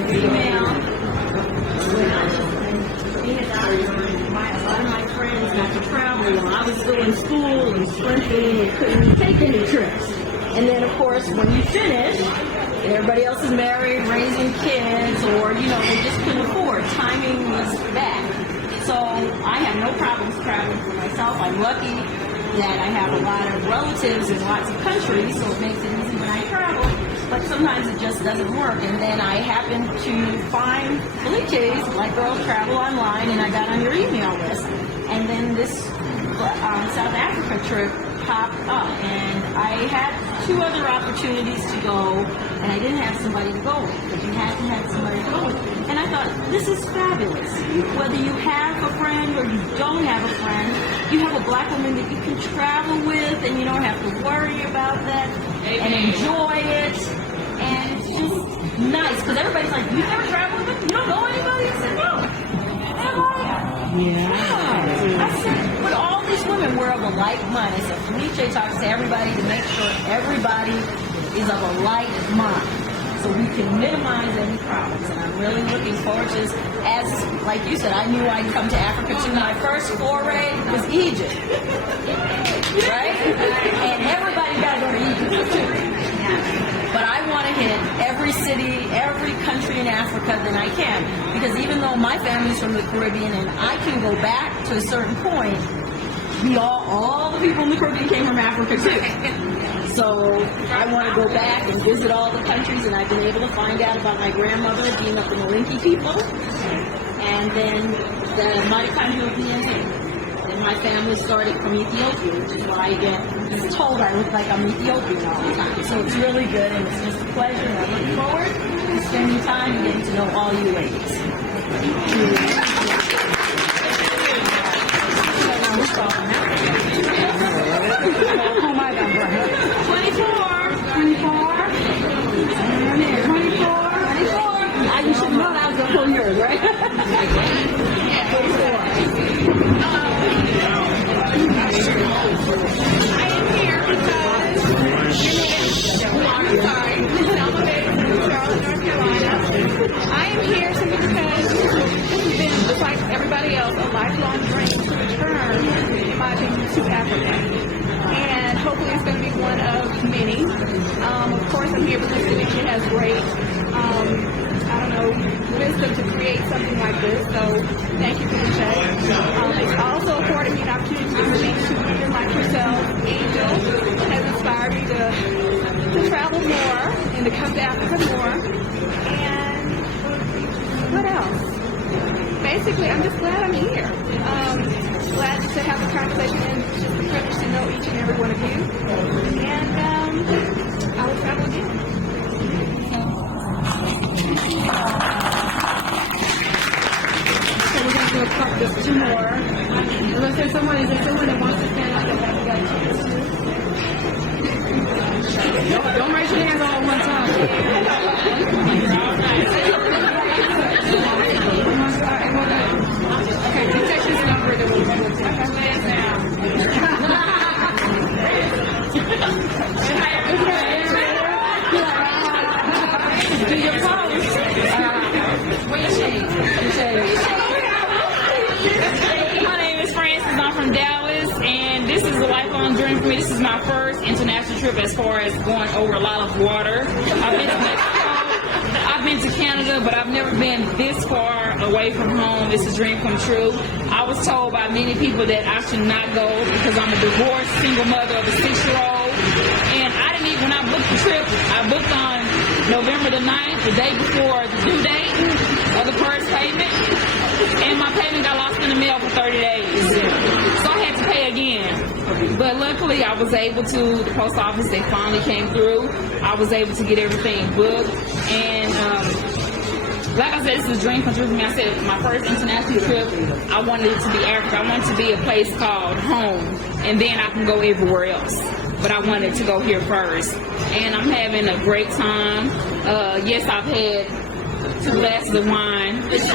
female. A lot of my friends got to travel while I was still in school and sprinting and couldn't take any trips. And then, of course, when you finish, and everybody else is married, raising kids, or, they just couldn't afford. Timing was bad. So I have no problems traveling for myself. I'm lucky that I have a lot of relatives in lots of countries, so it makes it easy when I travel. But sometimes it just doesn't work. And then I happened to find FlyGirls, FlyGirls Travel online, and I got on your email list. And then this South Africa trip popped up, and I had 2 other opportunities to go, and I didn't have somebody to go with, but you had to have somebody to go with. And I thought, this is fabulous. Whether you have a friend or you don't have a friend, you have a black woman that you can travel with, and you don't have to worry about that, and enjoy it. And it's just nice, because everybody's like, you never travel with them? You don't know anybody? I said, no. Am I? Yeah. I said, but all these women were of a like mind. I said, FlyGirls talks to everybody to make sure everybody is of a like mind, so we can minimize any problems. And I'm really looking forward to this. As, like you said, I knew I'd come to Africa too. My first foray was Egypt, right? And everybody got to go to Egypt too. But I want to hit every city, every country in Africa that I can. Because even though my family's from the Caribbean and I can go back to a certain point, all the people in the Caribbean came from Africa too. So I want to go back and visit all the countries, and I've been able to find out about my grandmother being of the Malinke people, and then the mitochondrial. And my family started from Ethiopia, which is why I get told I look like I'm Ethiopian all the time. So it's really good, and it's just a pleasure, and I look forward to spending time and getting to know all you ladies. Who am I going to bring? 24. You should know that I was going to pull yours, right? 24. I am here because I'm sorry. I'm available from Charlotte, North Carolina. I am here simply because this has been, just like everybody else, a lifelong dream to return, in my opinion, to Africa. And hopefully it's going to be one of many. Of course, I'm here because FlyGirls has great, wisdom to create something like this. So thank you, FlyGirls. It's also afforded me an opportunity to speak to women like yourself. Angel has inspired me to travel more and to come to Africa more. And what else? Basically, I'm just glad I'm here. Glad to have a conversation and just the privilege to know each and every one of you. And I will travel again. So we're going to do a couple, just 2 more. Unless there's someone that wants to stand like that, we got a chance to. Don't raise your hands all at one time. Okay, you text this number that we'll do your pose. My name is Francis. I'm from Dallas, and this is a lifelong dream for me. This is my first international trip as far as going over a lot of water. I've been to Mexico, I've been to Canada, but I've never been this far away from home. This is a dream come true. I was told by many people that I should not go because I'm a divorced single mother of a 6-year-old. And I didn't even, when I booked the trip, I booked on November the 9th, the day before the due date of the first payment. And my payment got lost in the mail for 30 days. So I had to pay again. But luckily I was able to, the post office, they finally came through. I was able to get everything booked. And like I said, this is a dream come true for me. I said my first international trip, I wanted it to be Africa. I wanted it to be a place called home. And then I can go everywhere else. But I wanted to go here first. And I'm having a great time. Yes, I've had 2 glasses of wine. Who's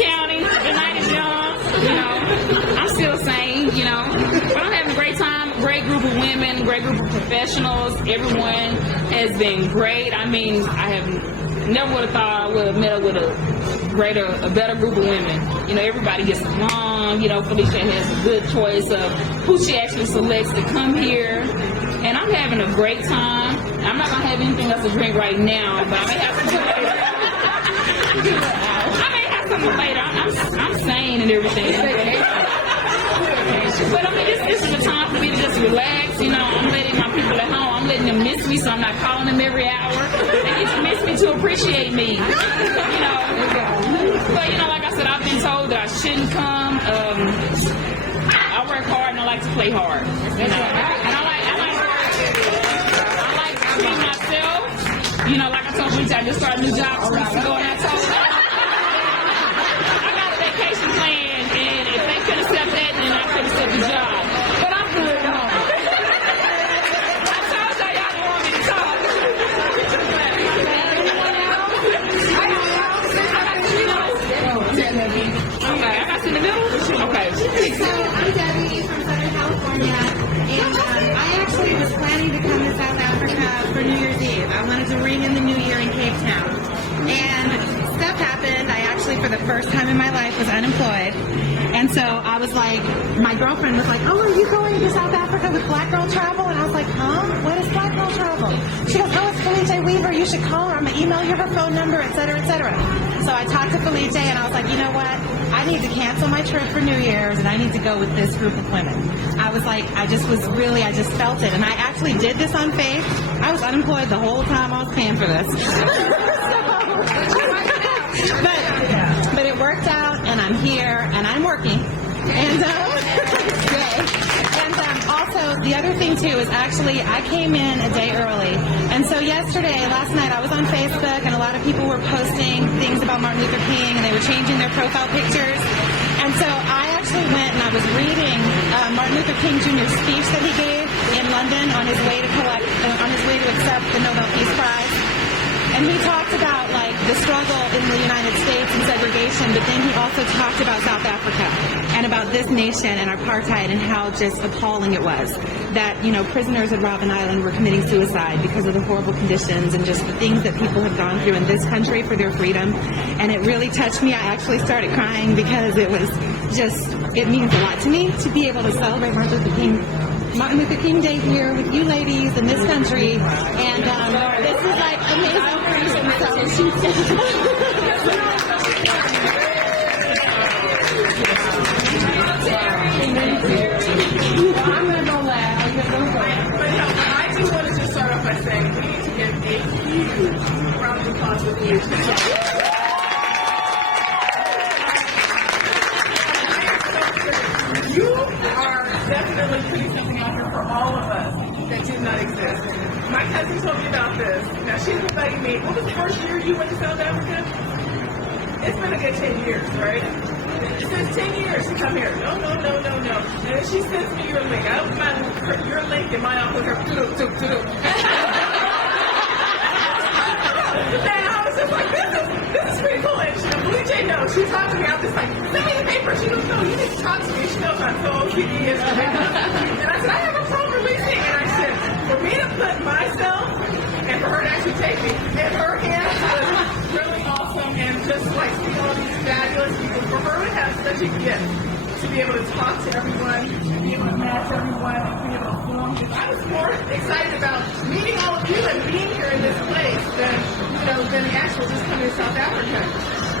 counting? The night is young. I'm still sane, But I'm having a great time. Great group of women, great group of professionals. Everyone has been great. I mean, I have never would have thought I would have met up with a better group of women. You know, everybody gets along. You know, Felicia has a good choice of who she actually selects to come here. And I'm having a great time. I'm not going to have anything else to drink right now, but I may have something later. I may have something later. I'm sane and everything. But I mean, this is a time for me to just relax. You know, I'm letting my people at home, I'm letting them miss me, so I'm not calling them every hour. They get to miss me to appreciate me. You know, but you know, like I said, I've been told that I shouldn't come. I work hard and I like to play hard. You know? And I like to treat myself. You know, like I told you, I just started a new job 2 weeks ago, and I told them I got a vacation plan, and if they could accept that, then I could accept the job. But I'm good. I told y'all don't want me to talk. Okay, I got in the middle. Okay. So I'm Debbie from Southern California, and I actually was planning to come to South Africa for New Year's Eve. I wanted to ring in the New Year in Cape Town, and stuff happened. I actually, for the first time in my life, was unemployed, and so I was like, my girlfriend was like, "Oh, are you going to South Africa with Black Girl Travel?" And I was like, "Huh? What is Black Girl Travel?" She goes, "Oh, it's Felice Weaver. You should call her. I'm gonna email you her phone number, etc., etc." So I talked to Felice, and I was like, "You know what? I need to cancel my trip for New Year's, and I need to go with this group of women." I was like, I just felt it. And I actually did this on faith. I was unemployed the whole time I was paying for this. But it worked out, and I'm here, and I'm working. And, also, the other thing, too, is actually I came in a day early. And so last night, I was on Facebook, and a lot of people were posting things about Martin Luther King, and they were changing their profile pictures. And so I actually went and I was reading Martin Luther King Jr.'s speech that he gave in London on his way to accept the Nobel Peace Prize. And he talked about, like, the struggle in the United States and segregation, but then he also talked about South Africa and about this nation and apartheid and how just appalling it was that, you know, prisoners at Robben Island were committing suicide because of the horrible conditions and just the things that people have gone through in this country for their freedom. And it really touched me. I actually started crying because it means a lot to me to be able to celebrate Martin Luther King Day here with you ladies in this country, and this is like amazing. I'm going to go loud. But I do want to just start off by saying we need to give a huge round of applause for you. You are definitely putting something out here for all of us that did not exist. My cousin told me about this. Now, she's inviting me. What was the first year you went to South Africa? It's been a good 10 years, right? It says 10 years to come here. No. And then she sends me your link. I open your link in my office. And I was just like, this is pretty cool. And Blue Jay knows. She talked to me. I'm just like, send me the paper. She goes, no, you need to talk to me. She knows I'm so OCD. And I said, I have a phone releasing. And I said, for me to put myself and for her to actually take me in her hands was really awesome. And just like see all these fabulous people. For her to have such a gift to be able to talk to everyone, to be able to match everyone, and be able to form. I was more excited about meeting all of you and being here in this place than the actual just coming to South Africa.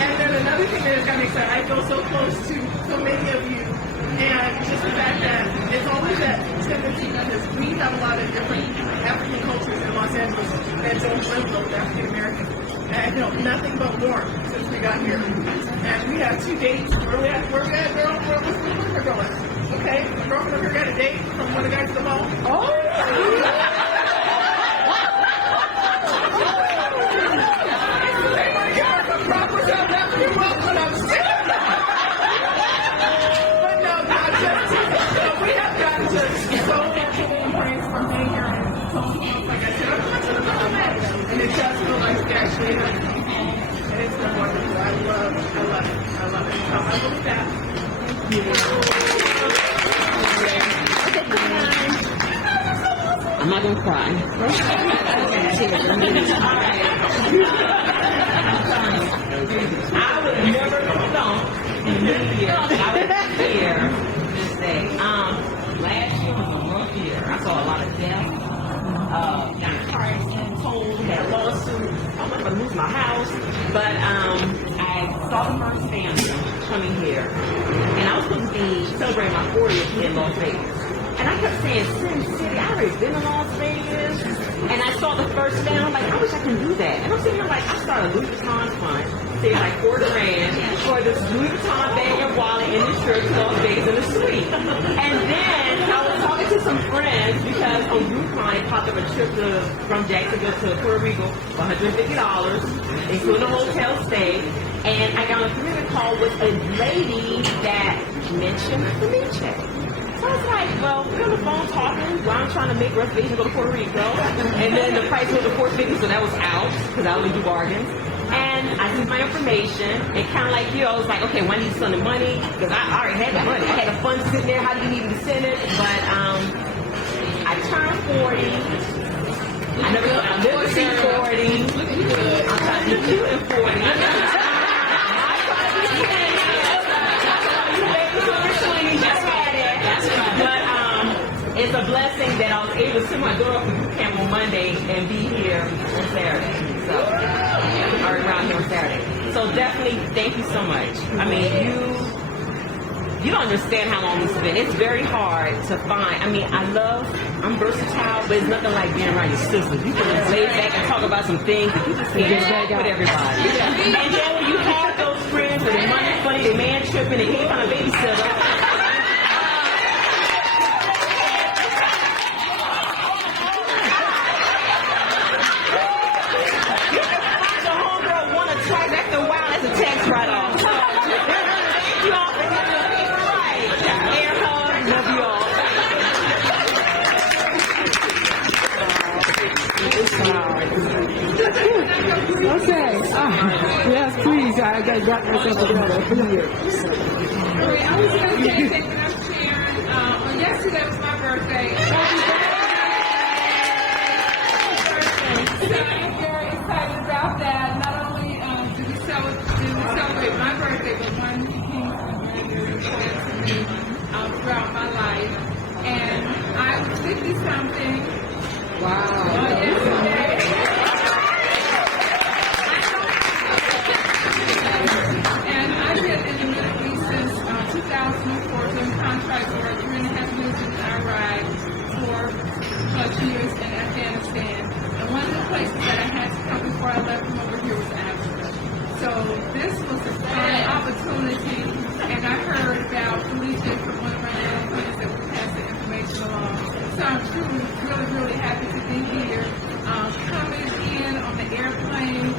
And then another thing that has got me excited, I feel so close to so many of you, and just the fact that it's always that tendency because we have a lot of different African cultures in Los Angeles that don't blend with African Americans. And I feel nothing but warmth since we got here. And we have 2 dates. Where we at, girl? Where's the girl at? Okay, my girlfriend over here got a date from one of the guys at the mall. Oh! We have gotten just so much embrace from being here. And so, like I said, I'm going to the moment. And it does feel like we actually have people. And it's been wonderful. I love it. So I will be back. I'm not gonna cry. crying. I would never thought in New Year I would be here this day. Last year was a rough year. I saw a lot of death. Got a car accident, told, had a lawsuit. I'm not gonna lose my house, but I saw the first family coming here, and I was supposed to be celebrating my 40th in Las Vegas. And I kept saying, Sin City, I already been in Las Vegas. And I saw the first family, I'm like, I wish I can do that. And I'm sitting here like, I started a Louis Vuitton fund, saved like $4 grand for this Louis Vuitton bag and wallet and this trip to Las Vegas in the suite. And then I was talking to some friends because on Groupon it popped up a trip from Jacksonville to Puerto Rico for $150, including a hotel stay. And I got on a 3-minute call with a lady that mentioned the meat check. So I was like, well, we're on the phone talking while I'm trying to make reservations to go to Puerto Rico. And then the price was $450, so that was out, because I only do bargains. And I sent my information, and kind of like you, I was like, okay, when I need to send the money, because I already had the money. I had the funds sitting there, how do you need me to send it? But I turned 40. I never see 40. I'm trying to be cute at 40. I'm trying to be cute. It's a blessing that I was able to send my daughter off to boot camp on Monday and be here on Saturday. So, or around here on Saturday. So definitely, thank you so much. I mean, you don't understand how long this has been. It's very hard to find. I mean, I'm versatile, but it's nothing like being around your sisters. You can just lay back and talk about some things that you just can't talk with everybody. And then when you have those friends where their money's funny, their man tripping, they can't find a babysitter. Right on. Thank you all for having me. Right. Air hug. Love you all. Okay. Yes, please. I got myself together. I was going to say, thank you, Sharon. Yesterday was my birthday. So I'm very excited about that. Not only do we celebrate my birthday, but one became very important to me throughout my life. And I was 50-something. Wow. Yesterday. And I've been in the Middle East since 2004, doing contract work, 3.5 years in Iraq, 4+ years in Afghanistan. And one of the places that I had to come before I left from over here was Africa. So this was a fun opportunity, and I heard about Felicia from one of my young friends that would pass the information along. So I'm truly, really happy to be here. Coming in on the airplane,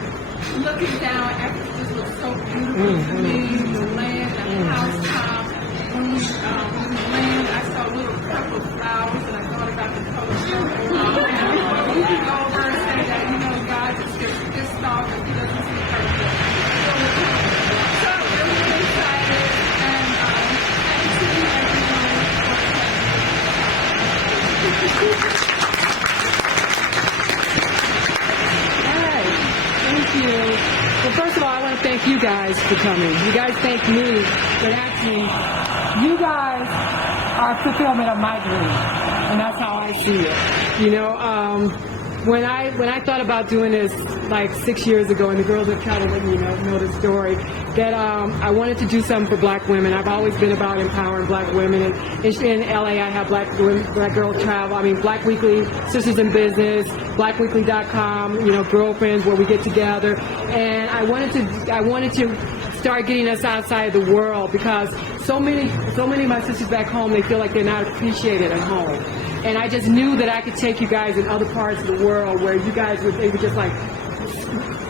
looking down, Africa just looks so beautiful to me. The land, the housetop. When we land, I saw little purple flowers, and I thought about the color purple. And we can go over and say that, God just gets pissed off if he doesn't see purple. So really excited, and happy to meet everyone. Thank you. Well, first of all, I want to thank you guys for coming. You guys thank me, but actually, you guys are fulfillment of my dream, and that's how I see it. When I thought about doing this like 6 years ago, and the girls have traveled with me know the story, that I wanted to do something for black women. I've always been about empowering black women, and in LA I have Black Girl Travel, Black Weekly, Sisters in Business, blackweekly.com, girlfriends where we get together, and I wanted to start getting us outside of the world, because so many of my sisters back home, they feel like they're not appreciated at home. And I just knew that I could take you guys in other parts of the world where you guys would just like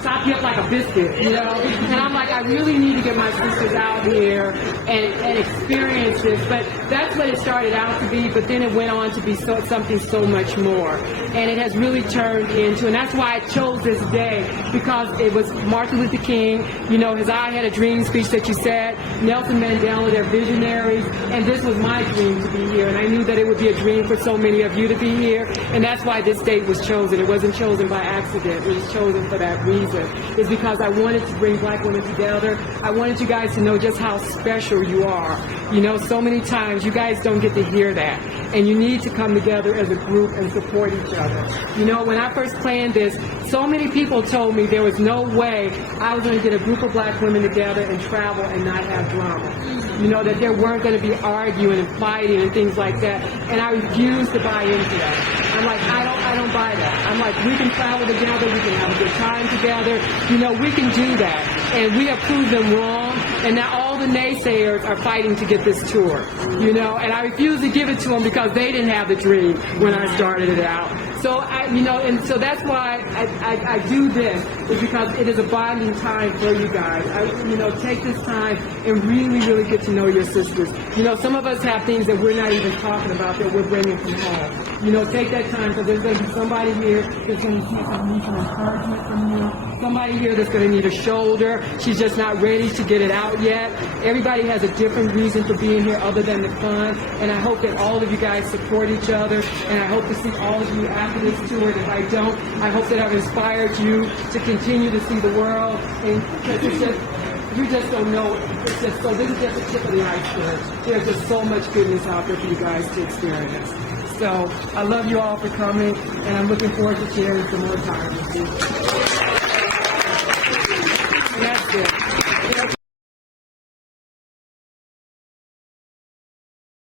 sop you up like a biscuit, you know? And I'm like, I really need to get my sisters out here and experience this. But that's what it started out to be, but then it went on to be something so much more. And it has really turned into, and that's why I chose this day, because it was Martin Luther King, you know, his I Had a Dream speech that you said, Nelson Mandela, they're visionaries, and this was my dream to be here. And I knew that it would be a dream for so many of you to be here, and that's why this date was chosen. It wasn't chosen by accident. It was chosen for that reason. It's because I wanted to bring black women together. I wanted you guys to know just how special you are. You know, so many times you guys don't get to hear that, and you need to come together as a group and support each other. You know, when I first planned this, so many people told me there was no way I was going to get a group of black women together and travel and not have drama. You know, that there weren't going to be arguing and fighting and things like that, and I refused to buy into that. I'm like, I don't buy that. I'm like, we can travel together, we can have a good time together, you know, we can do that. And we have proved them wrong, and now all the naysayers are fighting to get this tour, you know, and I refuse to give it to them because they didn't have the dream when I started it out. So, you know, and so that's why I do this, is because it is a bonding time for you guys. You know, take this time and really, really get to know your sisters. You know, some of us have things that we're not even talking about that we're bringing from home. You know, take that time, because there's going to be somebody here that's going to need some encouragement from you. Somebody here that's going to need a shoulder. She's just not ready to get it out yet. Everybody has a different reason for being here other than the fun. And I hope that all of you guys support each other. And I hope to see all of you after this tour. And if I don't, I hope that I've inspired you to continue to see the world. And because it's just, you just don't know. It's just, so this is just the tip of the iceberg. There's just so much goodness out there for you guys to experience. So I love you all for coming, and I'm looking forward to sharing some more time with you. That's it.